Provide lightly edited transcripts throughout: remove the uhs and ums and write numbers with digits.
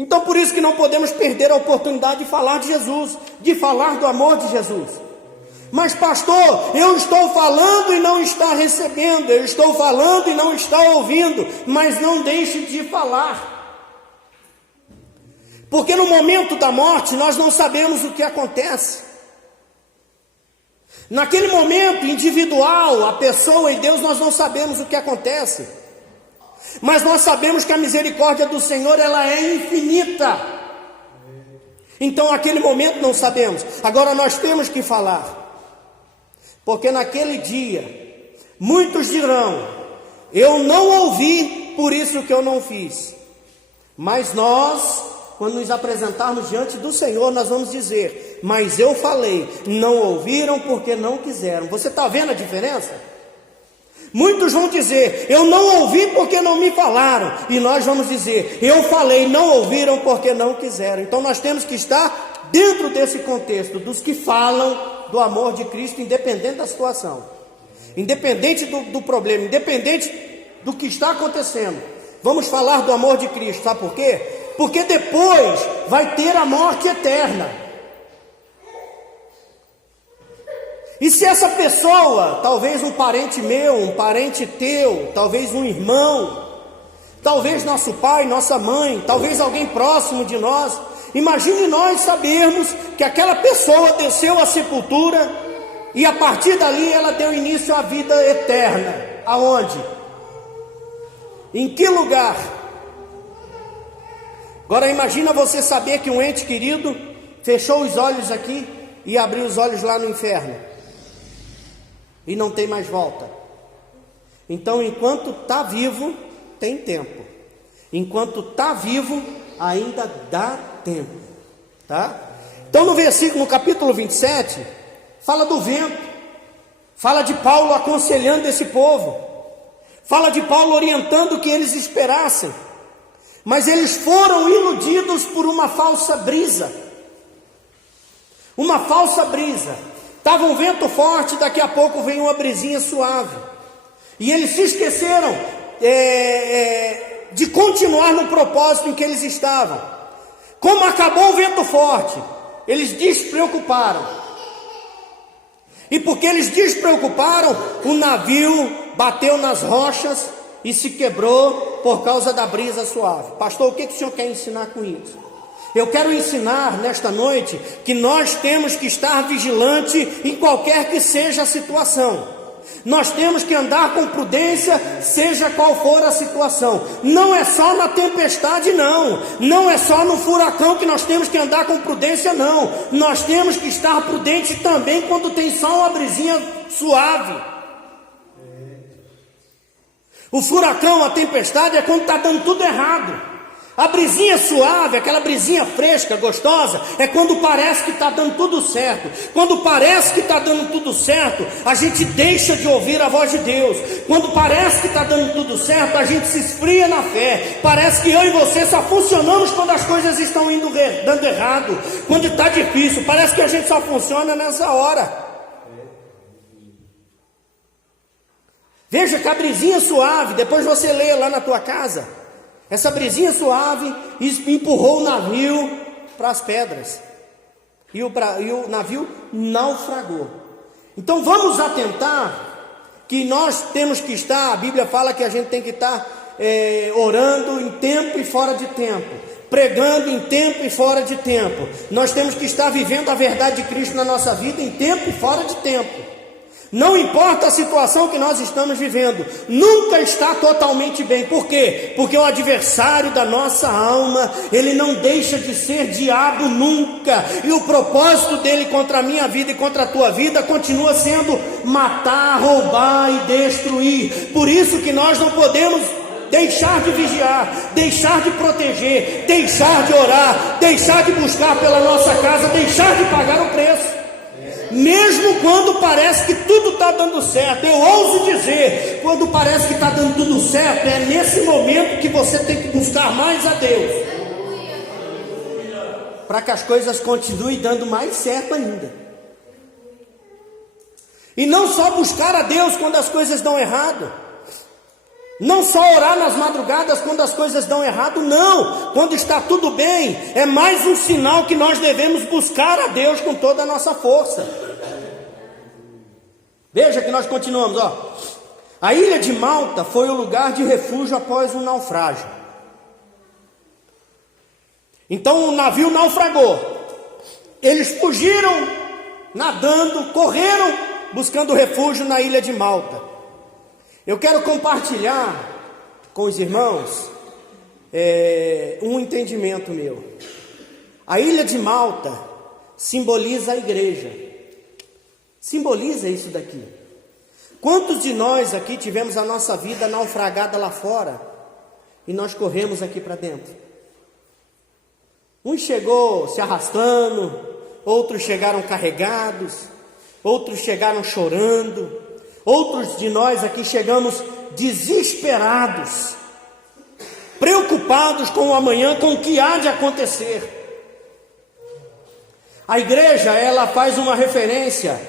Então por isso que não podemos perder a oportunidade de falar de Jesus, de falar do amor de Jesus. Mas pastor, eu estou falando e não está recebendo, eu estou falando e não está ouvindo, mas não deixe de falar. Porque no momento da morte nós não sabemos o que acontece. Naquele momento individual, a pessoa e Deus, nós não sabemos o que acontece. Mas nós sabemos que a misericórdia do Senhor, ela é infinita. Então naquele momento não sabemos. Agora nós temos que falar. Porque naquele dia, muitos dirão, eu não ouvi, por isso que eu não fiz. Mas nós, quando nos apresentarmos diante do Senhor, nós vamos dizer, mas eu falei, não ouviram porque não quiseram. Você está vendo a diferença? Muitos vão dizer, eu não ouvi porque não me falaram. E nós vamos dizer, eu falei, não ouviram porque não quiseram. Então nós temos que estar dentro desse contexto, dos que falam do amor de Cristo, independente da situação, independente do problema, independente do que está acontecendo. Vamos falar do amor de Cristo, sabe por quê? Porque depois vai ter a morte eterna. E se essa pessoa, talvez um parente meu, um parente teu, talvez um irmão, talvez nosso pai, nossa mãe, talvez alguém próximo de nós, imagine nós sabermos que aquela pessoa desceu à sepultura e a partir dali ela deu início à vida eterna. Aonde? Em que lugar? Agora imagina você saber que um ente querido fechou os olhos aqui e abriu os olhos lá no inferno. E não tem mais volta. Então enquanto está vivo, tem tempo. Enquanto está vivo, ainda dá tempo, tá? Então no capítulo 27, fala do vento, fala de Paulo aconselhando esse povo, fala de Paulo orientando que eles esperassem, mas eles foram iludidos por uma falsa brisa, estava um vento forte, daqui a pouco vem uma brisinha suave, e eles se esqueceram de continuar no propósito em que eles estavam. Como acabou o vento forte, eles despreocuparam. E porque eles despreocuparam, o navio bateu nas rochas e se quebrou por causa da brisa suave. Pastor, o que o senhor quer ensinar com isso? Eu quero ensinar nesta noite que nós temos que estar vigilante em qualquer que seja a situação. Nós temos que andar com prudência, seja qual for a situação. Não é só na tempestade, não. Não é só no furacão que nós temos que andar com prudência, não. Nós temos que estar prudentes também quando tem só uma brisinha suave. O furacão, a tempestade é quando está dando tudo errado. A brisinha suave, aquela brisinha fresca, gostosa, é quando parece que está dando tudo certo. Quando parece que está dando tudo certo, a gente deixa de ouvir a voz de Deus. Quando parece que está dando tudo certo, a gente se esfria na fé. Parece que eu e você só funcionamos quando as coisas estão dando errado. Quando está difícil, parece que a gente só funciona nessa hora. Veja que a brisinha suave, depois você lê lá na tua casa, essa brisinha suave empurrou o navio para as pedras. E o navio naufragou. Então vamos atentar que nós temos que estar, a Bíblia fala que a gente tem que estar orando em tempo e fora de tempo. Pregando em tempo e fora de tempo. Nós temos que estar vivendo a verdade de Cristo na nossa vida em tempo e fora de tempo. Não importa a situação que nós estamos vivendo, nunca está totalmente bem. Por quê? Porque o adversário da nossa alma, ele não deixa de ser diabo nunca. E o propósito dele contra a minha vida e contra a tua vida continua sendo matar, roubar e destruir. Por isso que nós não podemos deixar de vigiar, deixar de proteger, deixar de orar, deixar de buscar pela nossa casa, deixar de pagar o preço. Mesmo quando parece que tudo está dando certo, eu ouso dizer, quando parece que está dando tudo certo, é nesse momento que você tem que buscar mais a Deus, para que as coisas continuem dando mais certo ainda. E não só buscar a Deus quando as coisas dão errado. Não só orar nas madrugadas quando as coisas dão errado, não. Quando está tudo bem, é mais um sinal que nós devemos buscar a Deus com toda a nossa força. Veja que nós continuamos, ó. A ilha de Malta foi o lugar de refúgio após um naufrágio. Então o navio naufragou. Eles fugiram nadando, correram buscando refúgio na ilha de Malta. Eu quero compartilhar com os irmãos um entendimento meu. A ilha de Malta simboliza a igreja. Simboliza isso daqui. Quantos de nós aqui tivemos a nossa vida naufragada lá fora e nós corremos aqui para dentro? Um chegou se arrastando, outros chegaram carregados, outros chegaram chorando, outros de nós aqui chegamos desesperados, preocupados com o amanhã, com o que há de acontecer. A igreja, ela faz uma referência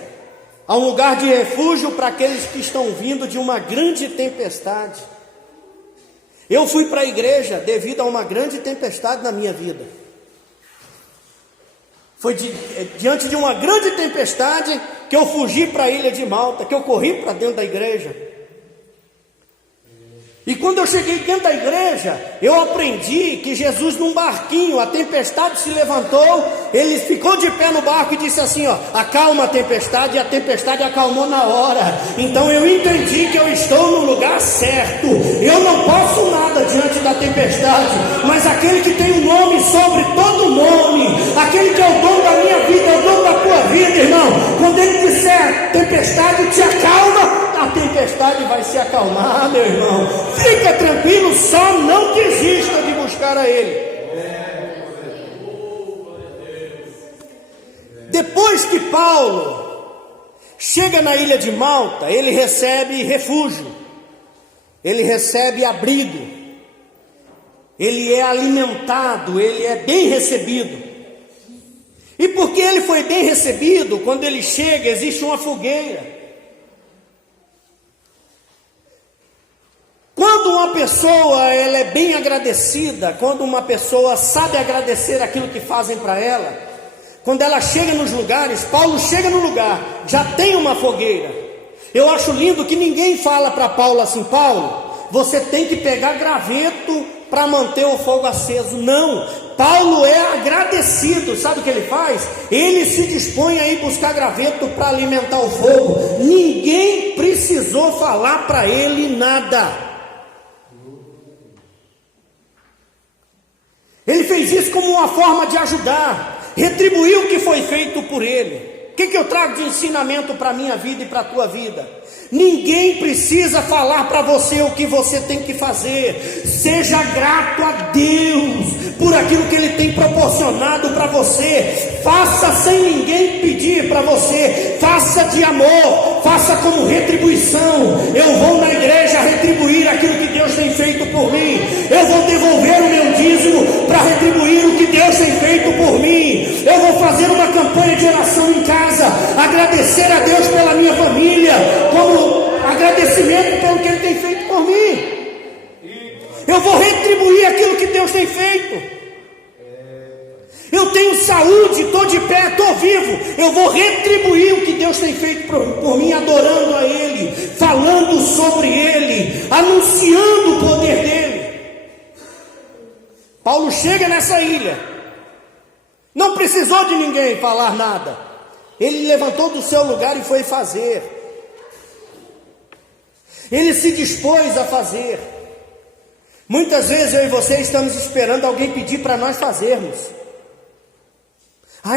a um lugar de refúgio para aqueles que estão vindo de uma grande tempestade. Eu fui para a igreja devido a uma grande tempestade na minha vida. Foi diante de uma grande tempestade que eu fugi para a ilha de Malta, que eu corri para dentro da igreja. E quando eu cheguei dentro da igreja, eu aprendi que Jesus num barquinho, a tempestade se levantou, ele ficou de pé no barco e disse assim, ó, acalma a tempestade, e a tempestade acalmou na hora. Então eu entendi que eu estou no lugar certo. Eu não posso nada diante da tempestade, mas aquele que tem um nome sobre todo nome, aquele que é o dono da minha vida, é o dono da tua vida, irmão. Quando ele disser, tempestade, te acalma, a tempestade vai se acalmar, meu irmão. Fica tranquilo, só não desista de buscar a Ele. Depois que Paulo chega na ilha de Malta, ele recebe refúgio, ele recebe abrigo, ele é alimentado, ele é bem recebido. E porque ele foi bem recebido, quando ele chega, existe uma fogueira. Quando uma pessoa ela é bem agradecida, quando uma pessoa sabe agradecer aquilo que fazem para ela, quando ela chega nos lugares, Paulo chega no lugar, já tem uma fogueira. Eu acho lindo que ninguém fala para Paulo assim, Paulo, você tem que pegar graveto para manter o fogo aceso. Não, Paulo é agradecido, sabe o que ele faz? Ele se dispõe a ir buscar graveto para alimentar o fogo. Ninguém precisou falar para ele nada. Ele fez isso como uma forma de ajudar, retribuir o que foi feito por ele. O que eu trago de ensinamento para a minha vida e para a tua vida? Ninguém precisa falar para você o que você tem que fazer. Seja grato a Deus por aquilo que Ele tem proporcionado para você. Faça sem ninguém pedir para você. Faça de amor, faça como retribuição. Eu vou na igreja retribuir aquilo que Deus tem feito por mim. Eu vou devolver o meu dízimo para retribuir o que Deus tem feito por mim. Eu vou fazer uma campanha de oração em casa, agradecer a Deus pela minha família, como agradecimento pelo que Ele tem feito por mim. Eu vou retribuir aquilo que Deus tem feito. Eu tenho saúde, estou de pé, estou vivo. Eu vou retribuir o que Deus tem feito por mim, adorando a Ele, falando sobre Ele, anunciando o poder dEle. Paulo chega nessa ilha, não precisou de ninguém falar nada. Ele levantou do seu lugar e foi fazer. Ele se dispôs a fazer. Muitas vezes eu e você estamos esperando alguém pedir para nós fazermos.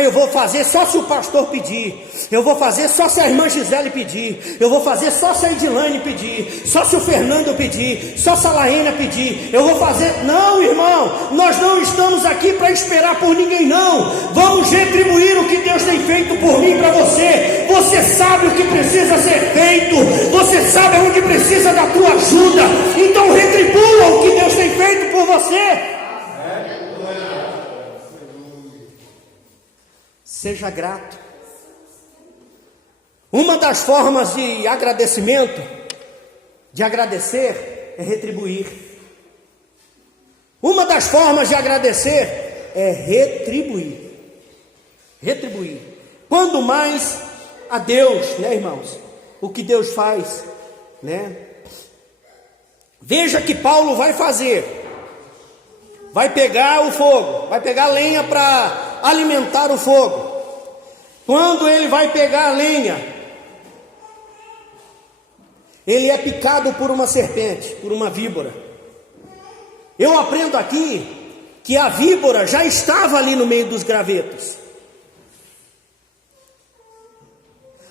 Eu vou fazer só se o pastor pedir. Eu vou fazer só se a irmã Gisele pedir. Eu vou fazer só se a Edilane pedir. Só se o Fernando pedir. Só se a Laena pedir. Eu vou fazer... Não, irmão. Nós não estamos aqui para esperar por ninguém, não. Vamos retribuir o que Deus tem feito por mim, para você. Você sabe o que precisa ser feito. Você sabe onde precisa da tua ajuda. Então retribua o que Deus tem feito por você. Seja grato. Uma das formas de agradecimento, de agradecer, É retribuir. Uma das formas de agradecer é retribuir. Retribuir. Quando mais a Deus, né, irmãos? O que Deus faz, né? Veja que Paulo vai fazer. Vai pegar o fogo, vai pegar lenha para alimentar o fogo. Quando ele vai pegar a lenha, ele é picado por uma serpente, por uma víbora. Eu aprendo aqui que a víbora já estava ali no meio dos gravetos.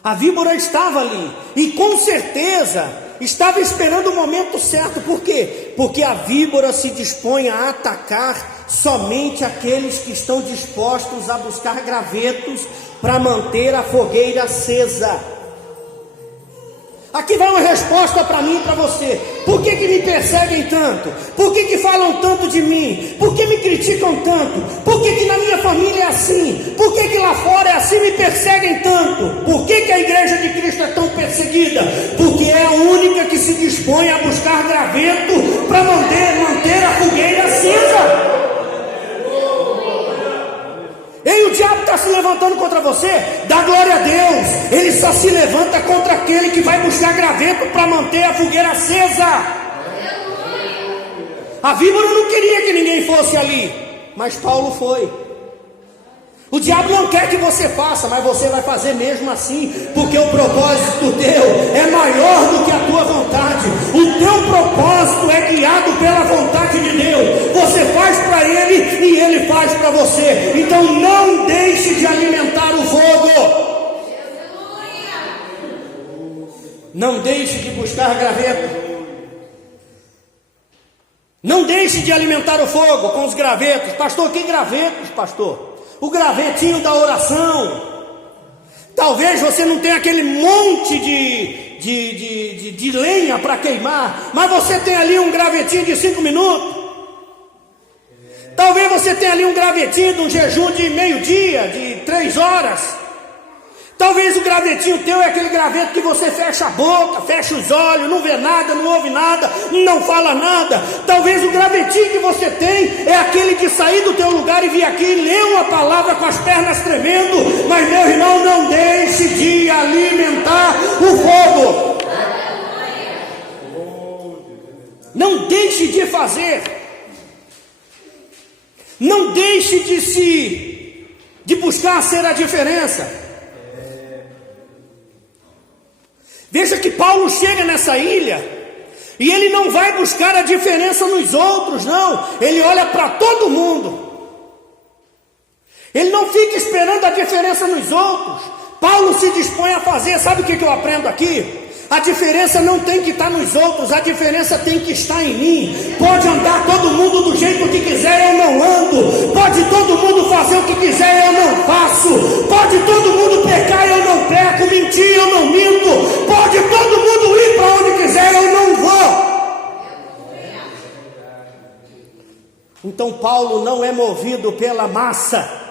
A víbora estava ali e com certeza estava esperando o momento certo. Por quê? Porque a víbora se dispõe a atacar somente aqueles que estão dispostos a buscar gravetos para manter a fogueira acesa. Aqui vai uma resposta para mim e para você. Por que me perseguem tanto? Por que falam tanto de mim? Por que me criticam tanto? Por que na minha família é assim? Por que lá fora é assim, me perseguem tanto? Por que a igreja de Cristo é tão perseguida? Porque é a única que se dispõe a buscar graveto para manter a fogueira acesa. E o diabo está se levantando contra você? Dá glória a Deus. Ele só se levanta contra aquele que vai buscar graveto para manter a fogueira acesa. A víbora não queria que ninguém fosse ali, mas Paulo foi. O diabo não quer que você faça, mas você vai fazer mesmo assim, porque o propósito teu é maior do que a tua vontade. O teu propósito é guiado pela vontade de Deus. Você faz para Ele e Ele faz para você. Então não deixe de alimentar o fogo. Não deixe de buscar graveto. Não deixe de alimentar o fogo com os gravetos. Pastor, que gravetos, pastor? O gravetinho da oração. Talvez você não tenha aquele monte de lenha para queimar, mas você tem ali um gravetinho de 5 minutos. Talvez você tenha ali um gravetinho de um jejum de meio-dia, de 3 horas. Talvez o gravetinho teu é aquele graveto que você fecha a boca, fecha os olhos, não vê nada, não ouve nada, não fala nada. Talvez o gravetinho que você tem é aquele de sair do teu lugar e vir aqui e ler uma palavra com as pernas tremendo. Mas meu irmão, não deixe de alimentar o fogo. Não deixe de fazer. Não deixe de buscar ser a diferença. Veja que Paulo chega nessa ilha e ele não vai buscar a diferença nos outros, não. Ele olha para todo mundo. Ele não fica esperando a diferença nos outros. Paulo se dispõe a fazer. Sabe o que eu aprendo aqui? A diferença não tem que estar nos outros, a diferença tem que estar em mim. Pode andar todo mundo do jeito que quiser, eu não ando. Pode todo mundo fazer o que quiser, eu não faço. Pode todo mundo pecar, eu não peco. Mentir, eu não minto. Pode todo mundo ir para onde quiser, eu não vou. Então Paulo não é movido pela massa.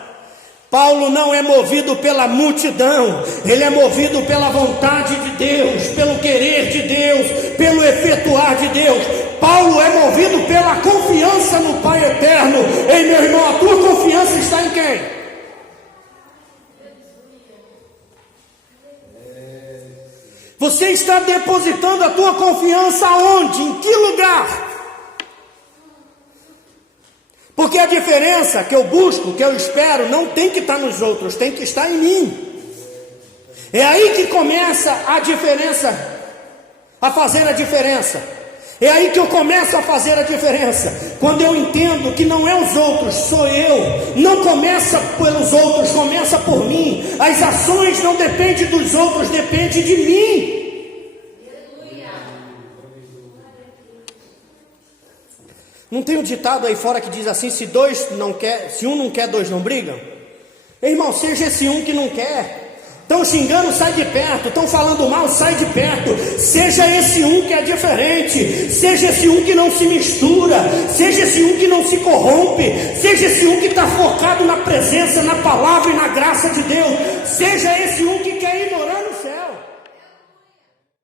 Paulo não é movido pela multidão, ele é movido pela vontade de Deus, pelo querer de Deus, pelo efetuar de Deus. Paulo é movido pela confiança no Pai eterno. Ei, meu irmão, a tua confiança está em quem? Você está depositando a tua confiança aonde? Em que lugar? Porque a diferença que eu busco, que eu espero, não tem que estar nos outros, tem que estar em mim. É aí que começa a diferença, a fazer a diferença. É aí que eu começo a fazer a diferença. Quando eu entendo que não é os outros, sou eu. Não começa pelos outros, começa por mim. As ações não dependem dos outros, dependem de mim. Não tem um ditado aí fora que diz assim: se um não quer, dois não brigam? Irmão, seja esse um que não quer. Estão xingando, sai de perto. Estão falando mal, sai de perto. Seja esse um que é diferente. Seja esse um que não se mistura. Seja esse um que não se corrompe. Seja esse um que está focado na presença, na palavra e na graça de Deus. Seja esse um que quer ir